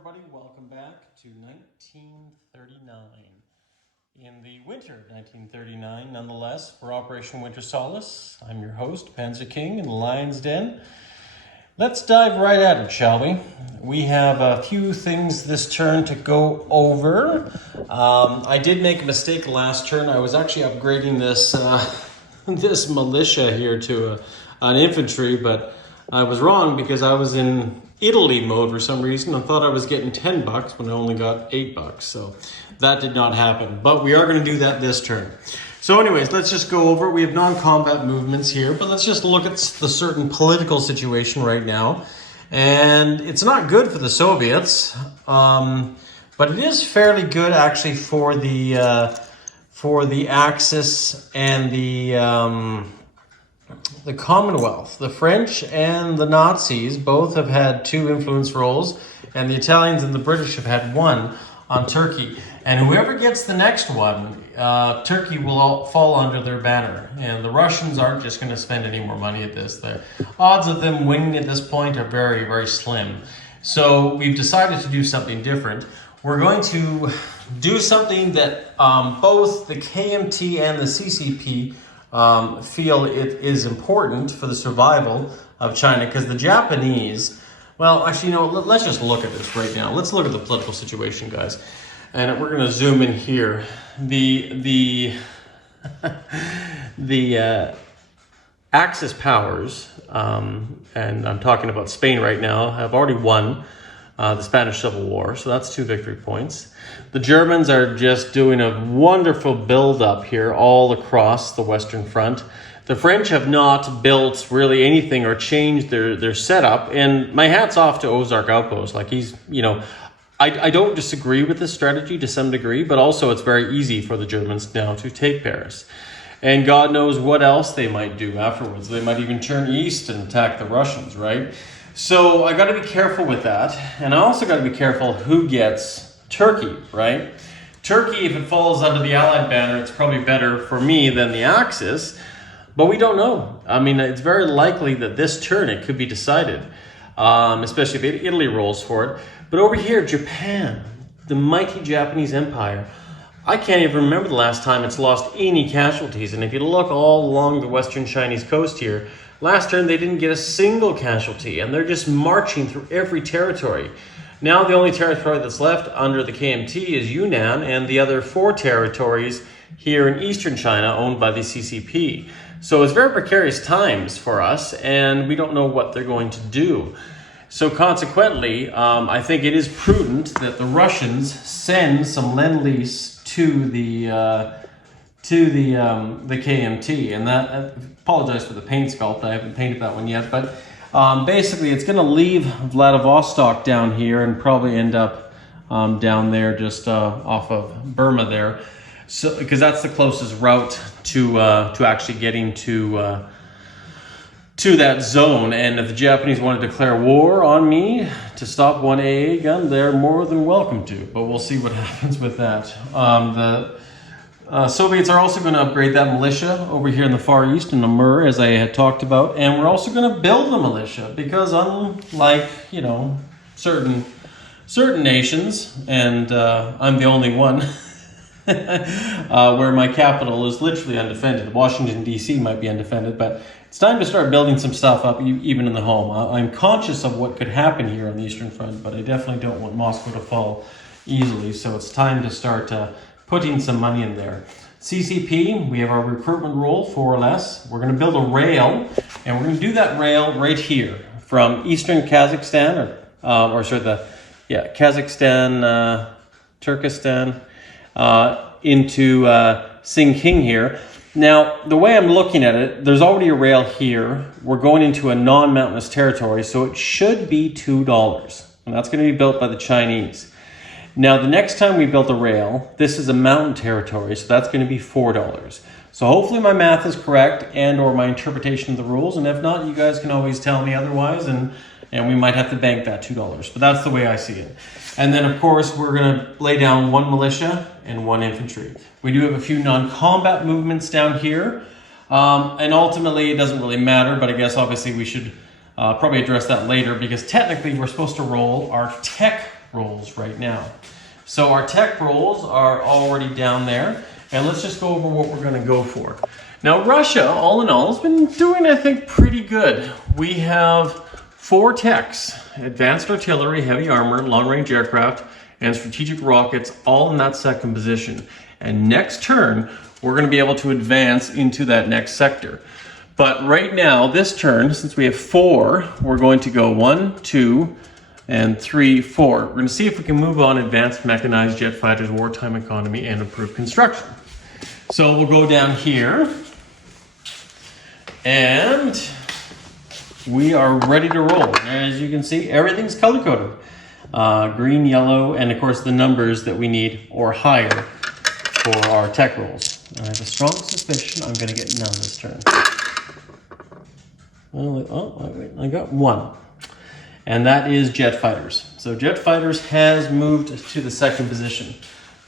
everybody, welcome back to 1939. In the winter of 1939, nonetheless, for Operation Winter Solace, I'm your host, Panzer King in the Lion's Den. Let's dive right at it, shall we? We have a few things this turn to go over. I did make a mistake last turn. I was actually upgrading this this militia here to an infantry, but I was wrong because I was in Italy mode for some reason. I thought I was getting $10 when I only got $8, so that did not happen. But we are going to do that this turn. So anyways, let's just go over. We have non-combat movements here, but let's just look at the certain political situation right now. And it's not good for the Soviets, but it is fairly good actually for the Axis and the Commonwealth. The French and the Nazis both have had 2 influence roles, and the Italians and the British have had 1 on Turkey. And whoever gets the next one, Turkey will all fall under their banner. And the Russians aren't just going to spend any more money at this. The odds of them winning at this point are very, very slim. So we've decided to do something different. We're going to do something that both the KMT and the CCP feel it is important for the survival of China, because the Japanese, well, actually, let's just look at this right now. Let's look at the political situation, guys. And we're going to zoom in here. The Axis powers, and I'm talking about Spain right now, have already won the Spanish Civil War, so that's 2 victory points. The Germans are just doing a wonderful build-up here all across the Western Front. The French have not built really anything or changed their setup, and my hat's off to Ozark Outpost. Like, he's, I don't disagree with this strategy to some degree, but also it's very easy for the Germans now to take Paris. And God knows what else they might do afterwards. They might even turn east and attack the Russians, right? So I got to be careful with that. And I also got to be careful who gets Turkey, right? Turkey, if it falls under the Allied banner, it's probably better for me than the Axis. But we don't know. I mean, it's very likely that this turn it could be decided, especially if Italy rolls for it. But over here, Japan, the mighty Japanese Empire, I can't even remember the last time it's lost any casualties. And if you look all along the western Chinese coast here, last turn they didn't get a single casualty, and they're just marching through every territory. Now the only territory that's left under the KMT is Yunnan, and the other 4 territories here in eastern China owned by the CCP. So it's very precarious times for us, and we don't know what they're going to do. So consequently, I think it is prudent that the Russians send some lend-lease to the KMT, and that. I apologize for the paint sculpt. I haven't painted that one yet, but basically, it's going to leave Vladivostok down here and probably end up down there, just off of Burma there, so because that's the closest route to actually getting to that zone. And if the Japanese want to declare war on me to stop one AA gun, they're more than welcome to. But we'll see what happens with that. The Soviets are also going to upgrade that militia over here in the Far East in Amur, as I had talked about. And we're also going to build a militia because, unlike, certain nations, and I'm the only one, where my capital is literally undefended. Washington, D.C. might be undefended, but it's time to start building some stuff up, even in the home. I'm conscious of what could happen here on the Eastern Front, but I definitely don't want Moscow to fall easily. So it's time to start putting some money in there. CCP, we have our recruitment roll, 4 or less. We're going to build a rail, and we're going to do that rail right here from Eastern Kazakhstan, Kazakhstan, Turkestan, into Sinking here. Now, the way I'm looking at it, there's already a rail here. We're going into a non-mountainous territory, so it should be $2. And that's going to be built by the Chinese. Now, the next time we build a rail, this is a mountain territory, so that's going to be $4. So hopefully my math is correct, and or my interpretation of the rules. And if not, you guys can always tell me otherwise, and we might have to bank that $2. But that's the way I see it. And then, of course, we're going to lay down 1 militia and 1 infantry. We do have a few non-combat movements down here. And ultimately, it doesn't really matter, but I guess obviously we should probably address that later, because technically we're supposed to roll our tech rolls right now. So our tech rolls are already down there, and let's just go over what we're going to go for. Now Russia, all in all, has been doing, I think, pretty good. We have 4 techs: advanced artillery, heavy armor, long-range aircraft, and strategic rockets, all in that second position. And next turn, we're going to be able to advance into that next sector. But right now, this turn, since we have 4, we're going to go 1, 2, and 3, 4. We're going to see if we can move on advanced mechanized jet fighters, wartime economy, and improved construction. So we'll go down here, and we are ready to roll. As you can see, everything's color-coded. Green, yellow, and of course the numbers that we need or higher for our tech rolls. And I have a strong suspicion I'm going to get none this turn. Oh, I got 1. And that is jet fighters. So jet fighters has moved to the second position.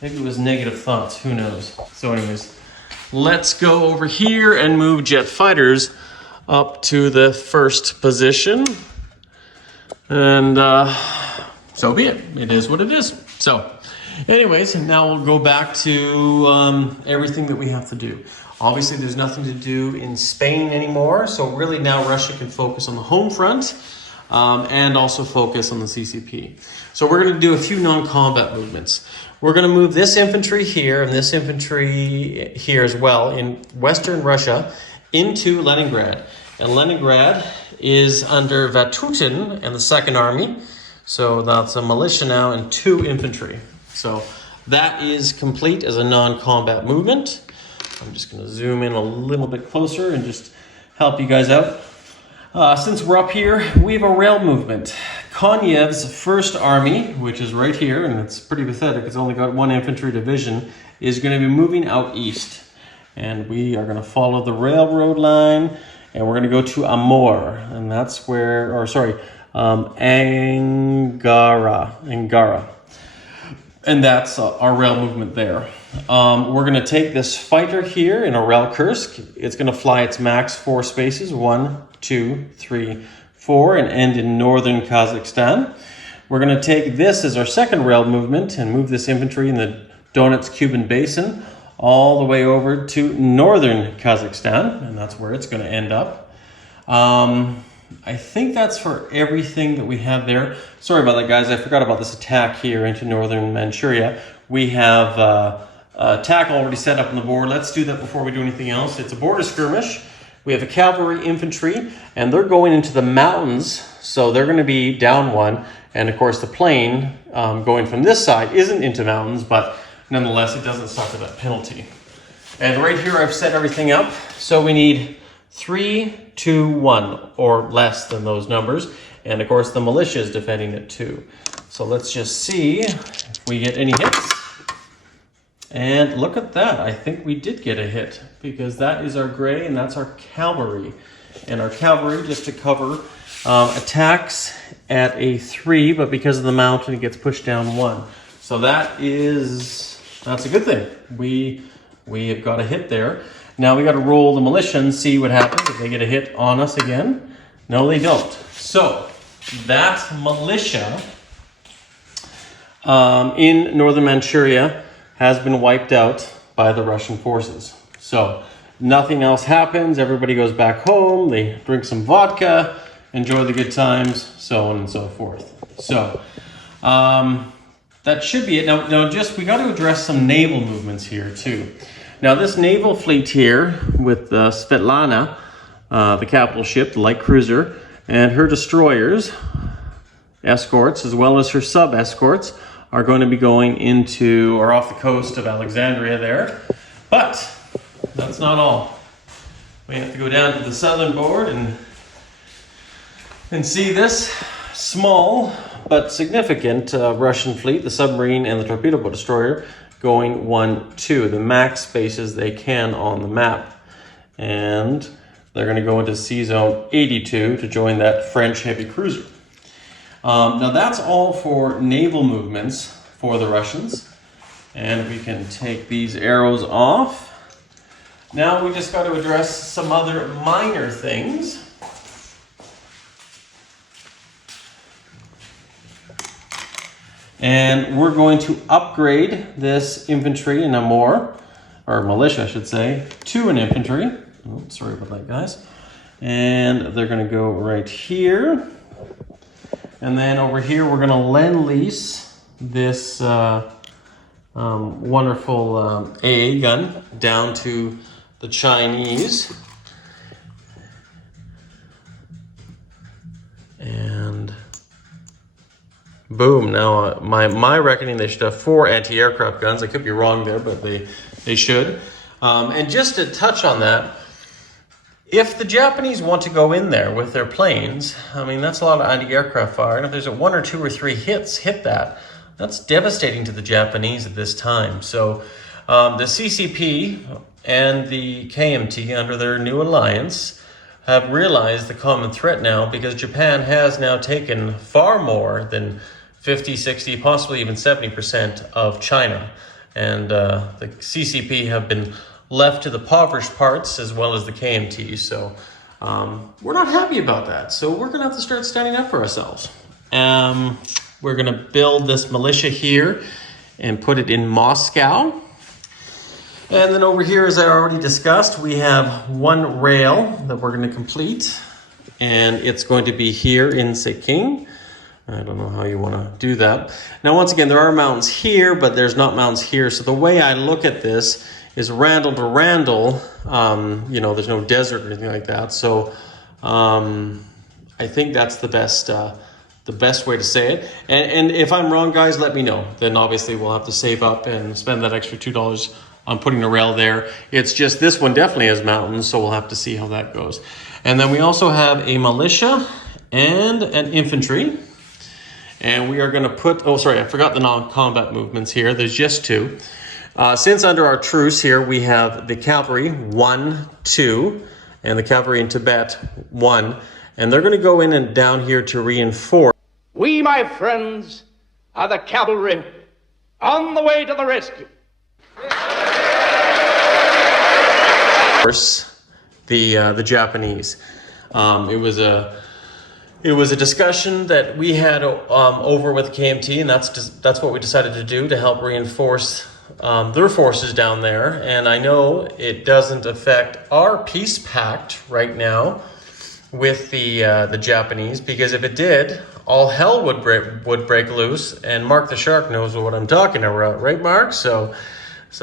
Maybe it was negative thoughts, who knows. So anyways, let's go over here and move jet fighters up to the first position. And so be it. It is what it is. So anyways, now we'll go back to everything that we have to do. Obviously, there's nothing to do in Spain anymore. So really now Russia can focus on the home front and also focus on the CCP. So we're going to do a few non-combat movements. We're going to move this infantry here and this infantry here as well in Western Russia into Leningrad. And Leningrad is under Vatutin and the Second Army. So that's a militia now and 2 infantry. So that is complete as a non-combat movement. I'm just going to zoom in a little bit closer and just help you guys out. Since we're up here, we have a rail movement. Konyev's First Army, which is right here, and it's pretty pathetic, it's only got 1 infantry division, is going to be moving out east. And we are going to follow the railroad line, and we're going to go to Amur, and that's where, Angara. And that's our rail movement there. We're going to take this fighter here in Orel Kursk. It's going to fly its max 4 spaces, 1, 2, 3, 4, and end in northern Kazakhstan. We're going to take this as our second rail movement and move this infantry in the Donetsk-Kuban Basin all the way over to northern Kazakhstan, and that's where it's going to end up. I think that's for everything that we have there. Sorry about that, guys. I forgot about this attack here into northern Manchuria. We have attack already set up on the board. Let's do that before we do anything else. It's a border skirmish. We have a cavalry infantry, and they're going into the mountains, so they're going to be down 1. And of course, the plane going from this side isn't into mountains, but nonetheless, it doesn't suffer that penalty. And right here, I've set everything up. So we need 3, 2, 1, or less than those numbers. And of course, the militia is defending it too. So let's just see if we get any hits. And look at that. I think we did get a hit because that is our gray and that's our cavalry. And our cavalry, just to cover, attacks at a 3, but because of the mountain, it gets pushed down 1. So that's a good thing. We have got a hit there. Now we got to roll the militia and see what happens if they get a hit on us again. No, they don't. So that militia in northern Manchuria has been wiped out by the Russian forces. So nothing else happens. Everybody goes back home. They drink some vodka, enjoy the good times, so on and so forth. So that should be it. Now we got to address some naval movements here too. Now this naval fleet here with Svetlana, the capital ship, the light cruiser, and her destroyers, escorts, as well as her sub-escorts, are going to be going into or off the coast of Alexandria there. But that's not all. We have to go down to the southern board and see this small but significant Russian fleet, the submarine and the torpedo boat destroyer, going 1, 2, the max spaces they can on the map. And they're going to go into Sea Zone 82 to join that French heavy cruiser. Now that's all for naval movements for the Russians. And we can take these arrows off. Now we just got to address some other minor things. And we're going to upgrade this infantry in a more, or militia I should say, to an infantry. Oh, sorry about that, guys. And they're going to go right here. And then over here we're going to lend-lease this wonderful AA gun down to the Chinese. And boom, now my reckoning they should have 4 anti-aircraft guns. I could be wrong there, but they should. And just to touch on that, if the Japanese want to go in there with their planes, I mean, that's a lot of anti-aircraft fire. And if there's 1 or 2 or 3 hits hit that's devastating to the Japanese at this time. So the CCP and the KMT under their new alliance have realized the common threat now, because Japan has now taken far more than 50, 60, possibly even 70% of China. And the CCP have been left to the impoverished parts as well as the KMT. So we're not happy about that. So we're gonna have to start standing up for ourselves. We're gonna build this militia here and put it in Moscow. And then over here, as I already discussed, we have 1 rail that we're gonna complete. And it's going to be here in Peking. I don't know how you wanna do that. Now, once again, there are mountains here, but there's not mountains here. So the way I look at this is Randall to Randall, you know, there's no desert or anything like that. So I think that's the best way to say it. And if I'm wrong, guys, let me know. Then obviously we'll have to save up and spend that extra $2 on putting a rail there. It's just this one definitely has mountains, so we'll have to see how that goes. And then we also have a militia and an infantry. And we are gonna put, oh, sorry, I forgot the non-combat movements here. There's just 2. Since under our truce here, we have the cavalry, 1, 2, and the cavalry in Tibet, 1. And they're going to go in and down here to reinforce. We, my friends, are the cavalry on the way to the rescue. The Japanese. It was a discussion that we had over with KMT, and that's what we decided to do to help reinforce their forces down there. And I know it doesn't affect our peace pact right now with the Japanese, because if it did, all hell would break loose. And Mark the Shark knows what I'm talking about, right, Mark? So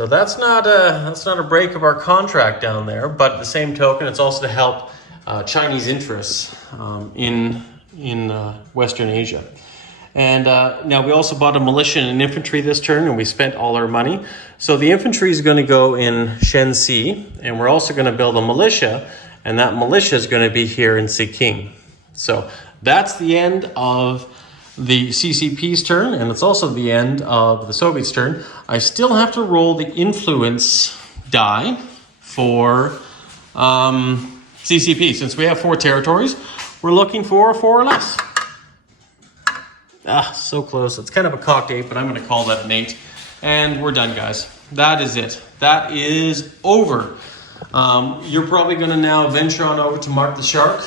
that's not a break of our contract down there. But at the same token, it's also to help Chinese interests in Western Asia. And now we also bought a militia and an infantry this turn, and we spent all our money. So the infantry is going to go in Shenxi, and we're also going to build a militia, and that militia is going to be here in Peking. So that's the end of the CCP's turn, and it's also the end of the Soviets' turn. I still have to roll the influence die for CCP. Since we have 4 territories, we're looking for 4 or less. So close. It's kind of a cocked 8, but I'm going to call that an 8. And we're done, guys. That is it. That is over. You're probably going to now venture on over to Mark the Shark.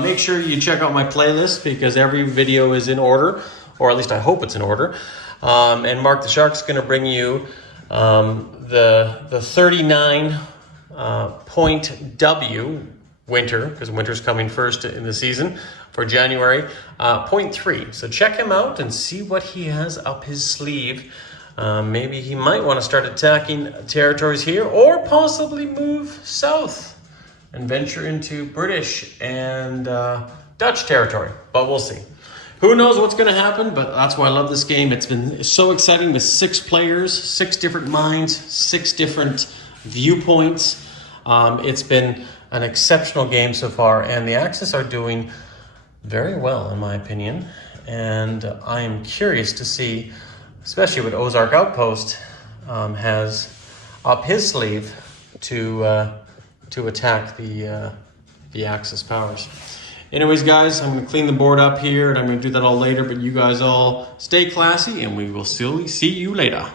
Make sure you check out my playlist, because every video is in order, or at least I hope it's in order. And Mark the Shark's going to bring you the 39.W winter, because winter's coming first in the season for January, 0.3. So check him out and see what he has up his sleeve. Maybe he might want to start attacking territories here, or possibly move south and venture into British and Dutch territory, but we'll see. Who knows what's going to happen, but that's why I love this game. It's been so exciting with 6 players, 6 different minds, 6 different viewpoints. It's been an exceptional game so far, and the Axis are doing very well, in my opinion. And I am curious to see, especially what Ozark Outpost has up his sleeve to attack the Axis powers. Anyways, guys, I'm going to clean the board up here, and I'm going to do that all later, but you guys all stay classy, and we will still see you later.